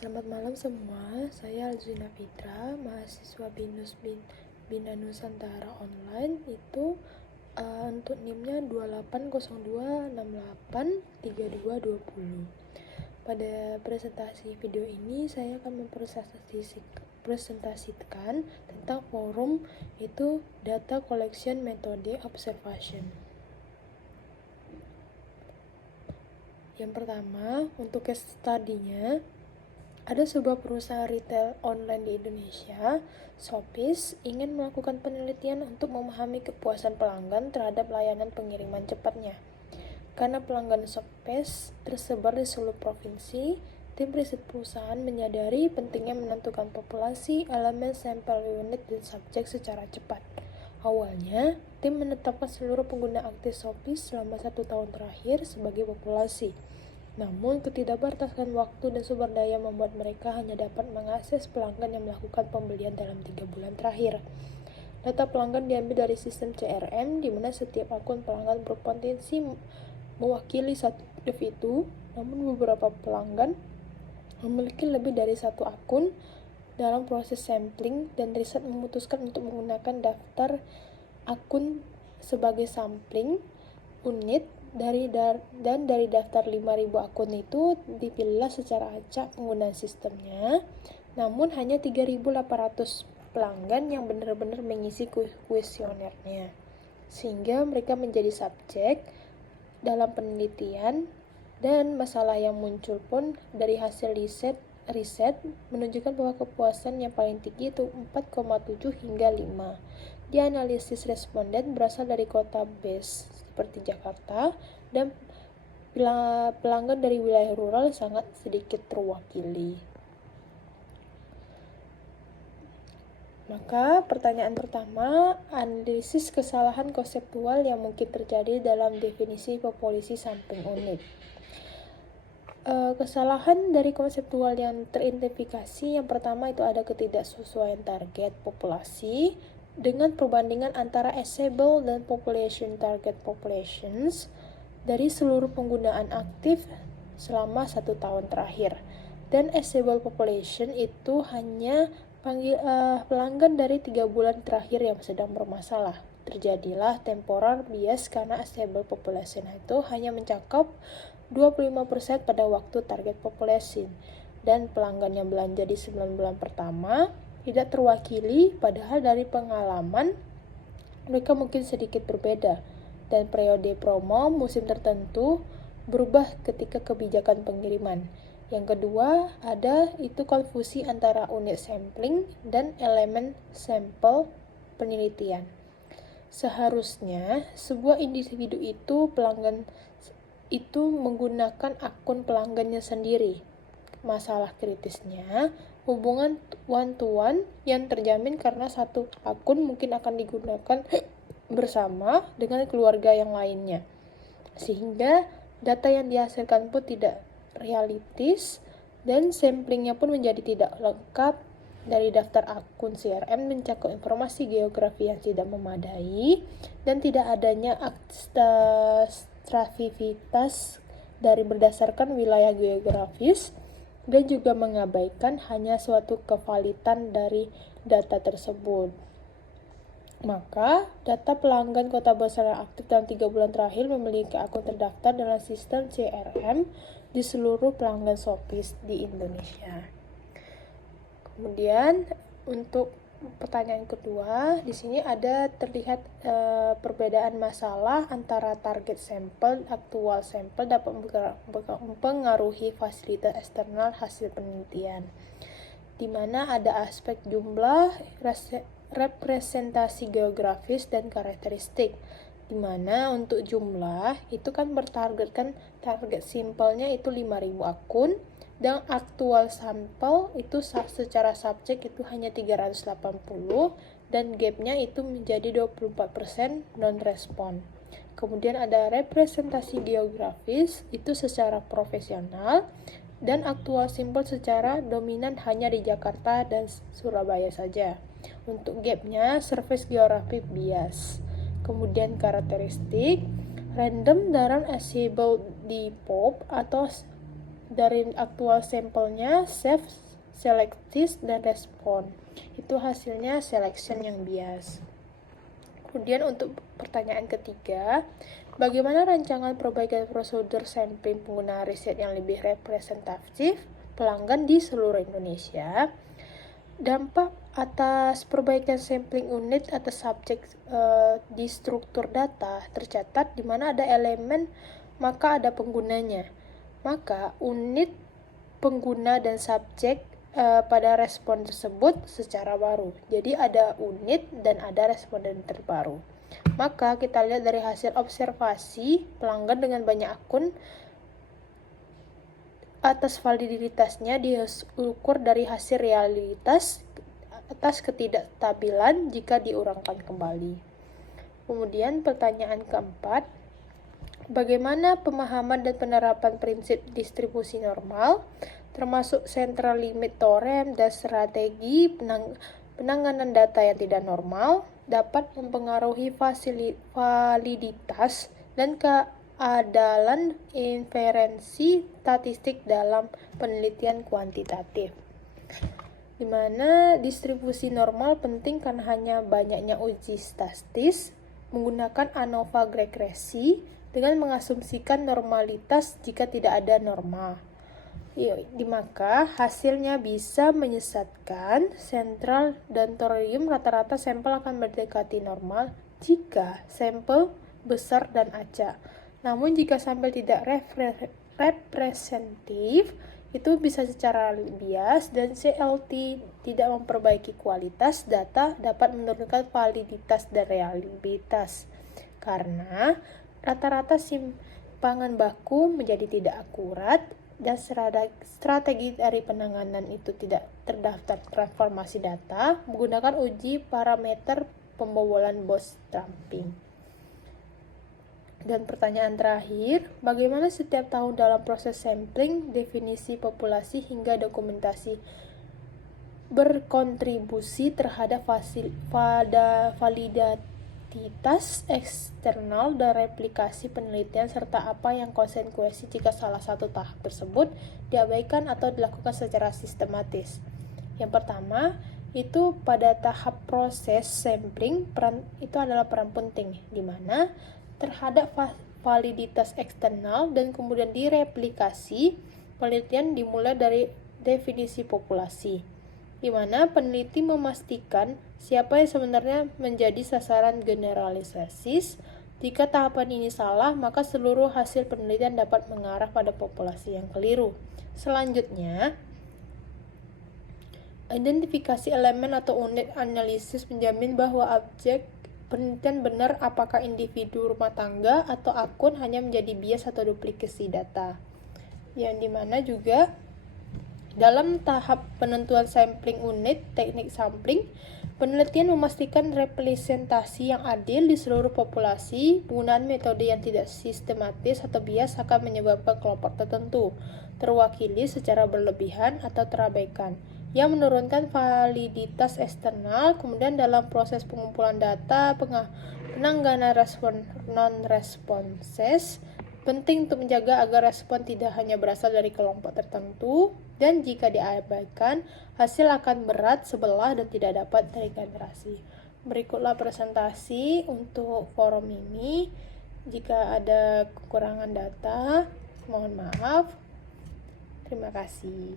Selamat malam semua, saya Aljuna Fitra, mahasiswa Bina Nusantara Online. Untuk NIM-nya 2802683220. Pada presentasi video ini saya akan mempresentasikan tentang forum itu Data Collection Metode Observation. Yang pertama, untuk case study-nya, ada sebuah perusahaan retail online di Indonesia, Shopee, ingin melakukan penelitian untuk memahami kepuasan pelanggan terhadap layanan pengiriman cepatnya. Karena pelanggan Shopee tersebar di seluruh provinsi, tim riset perusahaan menyadari pentingnya menentukan populasi, elemen, sampel, unit, dan subjek secara cepat. Awalnya, tim menetapkan seluruh pengguna aktif Shopee selama 1 tahun terakhir sebagai populasi. Namun, ketidakbatasan waktu dan sumber daya membuat mereka hanya dapat mengakses pelanggan yang melakukan pembelian dalam 3 bulan terakhir. Data pelanggan diambil dari sistem CRM, di mana setiap akun pelanggan berpotensi mewakili satu individu, namun beberapa pelanggan memiliki lebih dari satu akun. Dalam proses sampling dan riset memutuskan untuk menggunakan daftar akun sebagai sampling unit dari daftar 5.000 akun itu dipilihlah secara acak penggunaan sistemnya. Namun hanya 3.800 pelanggan yang benar-benar mengisi kuesionernya, sehingga mereka menjadi subjek dalam penelitian. Dan masalah yang muncul pun dari hasil riset menunjukkan bahwa kepuasan yang paling tinggi itu 4,7 hingga 5. Di analisis responden berasal dari kota base seperti Jakarta, dan pelanggan dari wilayah rural sangat sedikit terwakili. Maka pertanyaan pertama, analisis kesalahan konseptual yang mungkin terjadi dalam definisi populasi sampling unit. Kesalahan dari konseptual yang teridentifikasi, yang pertama itu ada ketidaksesuaian target populasi dengan perbandingan antara assignable dan population target populations dari seluruh penggunaan aktif selama 1 tahun terakhir. Dan assignable population itu hanya pelanggan dari 3 bulan terakhir yang sedang bermasalah. Terjadilah temporal bias karena assignable population itu hanya mencakup 25% pada waktu target population, dan pelanggan yang belanja di 9 bulan pertama tidak terwakili, padahal dari pengalaman mereka mungkin sedikit berbeda, dan periode promo musim tertentu berubah ketika kebijakan pengiriman. Yang kedua, ada itu konfusi antara unit sampling dan elemen sampel penelitian. Seharusnya sebuah individu itu pelanggan itu menggunakan akun pelanggannya sendiri. Masalah kritisnya, hubungan one-to-one yang terjamin karena satu akun mungkin akan digunakan bersama dengan keluarga yang lainnya, sehingga data yang dihasilkan pun tidak realistis, dan samplingnya pun menjadi tidak lengkap. Dari daftar akun CRM mencakup informasi geografi yang tidak memadai, dan tidak adanya strativitas dari berdasarkan wilayah geografis, dan juga mengabaikan hanya suatu kevalitan dari data tersebut. Maka, data pelanggan kota besar yang aktif dalam 3 bulan terakhir memiliki akun terdaftar dalam sistem CRM di seluruh pelanggan Shopee di Indonesia. Kemudian, untuk pertanyaan kedua, di sini ada terlihat perbedaan masalah antara target sampel aktual sampel dapat mempengaruhi fasilitas eksternal hasil penelitian, di mana ada aspek jumlah, representasi geografis, dan karakteristik. Di mana untuk jumlah itu kan bertargetkan target simpelnya itu 5.000 akun, dan aktual sampel itu secara subjek itu hanya 380, dan gapnya itu menjadi 24% non-respon. Kemudian ada representasi geografis itu secara profesional, dan aktual sampel secara dominan hanya di Jakarta dan Surabaya saja. Untuk gapnya, surface geographic bias. Kemudian karakteristik, random dan assignable di POP atau dari aktual sampelnya, save, selected, dan respon. Itu hasilnya selection yang bias. Kemudian untuk pertanyaan ketiga, bagaimana rancangan perbaikan prosedur sampling penggunaan riset yang lebih representatif pelanggan di seluruh Indonesia? Dampak atas perbaikan sampling unit atas subjek di struktur data tercatat di mana ada elemen maka ada penggunanya. Maka unit, pengguna, dan subjek pada respon tersebut secara baru. Jadi ada unit dan ada responden terbaru. Maka kita lihat dari hasil observasi pelanggan dengan banyak akun atas validitasnya diukur dari hasil realitas atas ketidakstabilan jika diurangkan kembali. Kemudian pertanyaan keempat, bagaimana pemahaman dan penerapan prinsip distribusi normal, termasuk central limit theorem dan strategi penanganan data yang tidak normal, dapat mempengaruhi validitas dan keadalan inferensi statistik dalam penelitian kuantitatif. Di mana distribusi normal penting karena hanya banyaknya uji statistis menggunakan ANOVA regresi dengan mengasumsikan normalitas jika tidak ada norma. Maka hasilnya bisa menyesatkan sentral dan thorium. Rata-rata sampel akan mendekati normal jika sampel besar dan acak. Namun jika sampel tidak representatif, itu bisa secara bias, dan CLT tidak memperbaiki kualitas data dapat menurunkan validitas dan reliabilitas karena rata-rata simpangan baku menjadi tidak akurat dan strategi dari penanganan itu tidak terdaftar transformasi data menggunakan uji parameter pembobolan bootstrapping. Dan pertanyaan terakhir, bagaimana setiap tahun dalam proses sampling, definisi populasi hingga dokumentasi berkontribusi terhadap validatitas eksternal dan replikasi penelitian serta apa yang konsekuensi jika salah satu tahap tersebut diabaikan atau dilakukan secara sistematis. Yang pertama, itu pada tahap proses sampling, peran itu adalah peran penting, di mana terhadap validitas eksternal dan kemudian direplikasi, penelitian dimulai dari definisi populasi, di mana peneliti memastikan siapa yang sebenarnya menjadi sasaran generalisasi. Jika tahapan ini salah, maka seluruh hasil penelitian dapat mengarah pada populasi yang keliru. Selanjutnya, identifikasi elemen atau unit analisis menjamin bahwa objek penelitian benar apakah individu rumah tangga atau akun hanya menjadi bias atau duplikasi data. Yang dimana juga dalam tahap penentuan sampling unit, teknik sampling, penelitian memastikan representasi yang adil di seluruh populasi. Penggunaan metode yang tidak sistematis atau bias akan menyebabkan kelompok tertentu terwakili secara berlebihan atau terabaikan, yang menurunkan validitas eksternal. Kemudian dalam proses pengumpulan data, penanganan respon non-responses, penting untuk menjaga agar respon tidak hanya berasal dari kelompok tertentu, dan jika diabaikan, hasil akan berat sebelah dan tidak dapat teregenerasi. Berikutlah presentasi untuk forum ini. Jika ada kekurangan data, mohon maaf. Terima kasih.